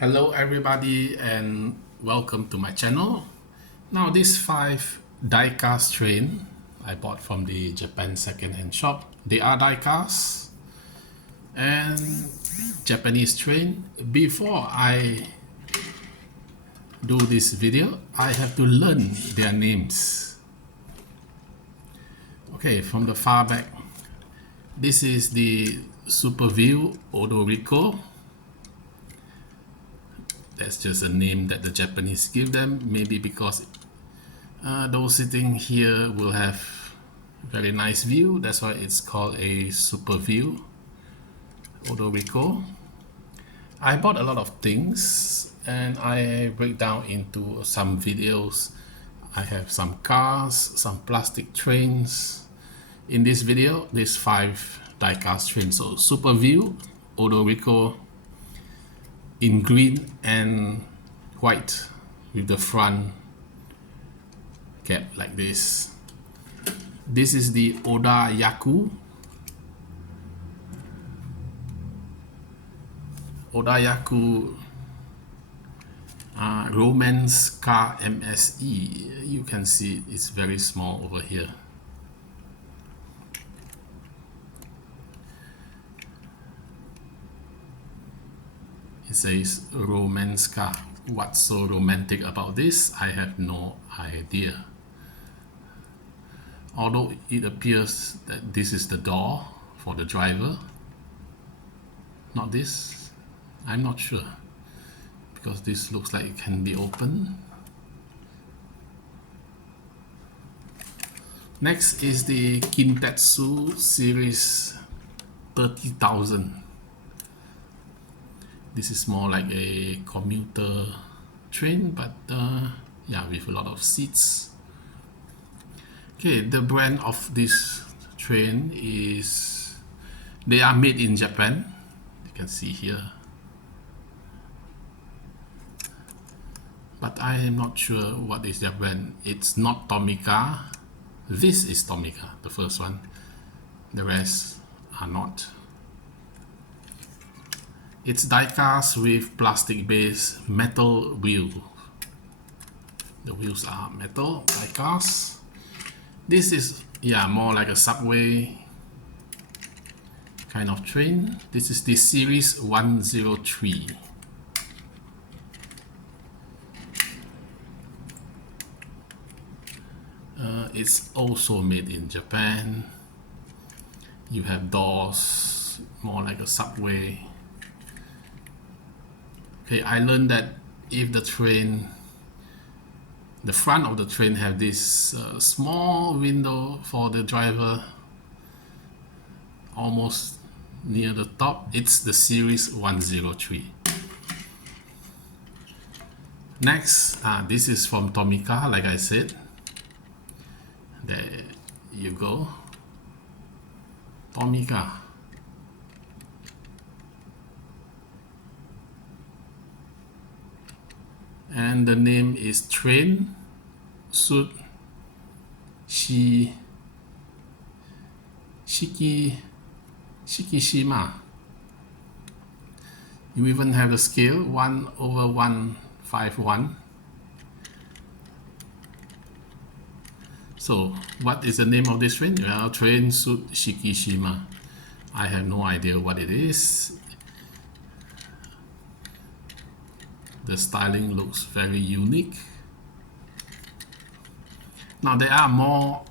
Hello everybody and welcome to my channel. Now these 5 diecast train I bought from the Japan second-hand shop. They are diecast and Japanese train. Before I do this video, I have to learn their names. Okay, from the far back, this is the Super View Odakyu. That's just a name that the Japanese give them, maybe because those sitting here will have very nice view. That's why it's called a Super View Odakyu. I bought a lot of things and I break down into some videos. I have some cars, some plastic trains. In this video, there's 5 diecast trains. So Super View Odakyu in green and white with the front cap like this. This is the Odakyu. Romance Car MSE. You can see it's very small over here. It says romance car. What's so romantic about this? I have no idea. Although it appears that this is the door for the driver. Not this. I'm not sure. Because this looks like it can be opened. Next is the Kintetsu series 30,000. This is more like a commuter train, but yeah, with a lot of seats. Okay, the brand of this train is, they are made in Japan. You can see here. But I am not sure what is their brand. It's not Tomica. This is Tomica, the first one. The rest are not. It's diecast with plastic base metal wheel. The wheels are metal diecast. This is, yeah, more like a subway kind of train. This is the series 103. It's also made in Japan. You have doors, more like a subway. Okay, I learned that if the train, the front of the train have this small window for the driver almost near the top, it's the series 103. Next, this is from Tomica, like I said. There you go, Tomica. And the name is Train Suit Shiki Shima. You even have the scale 1/151. So what is the name of this train? Well, Train Suit Shiki Shima. I have no idea what it is. The styling looks very unique. Now there are more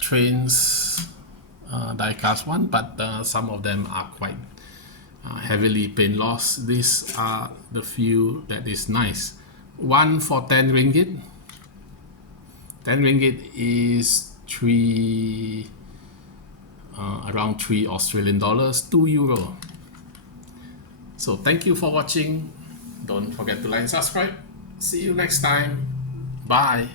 trains, diecast one, but some of them are quite heavily paint loss. These are the few that is nice. One for 10 ringgit. 10 ringgit is around 3 Australian dollars, 2 euro. So thank you for watching. Don't forget to like and subscribe. See you next time. Bye.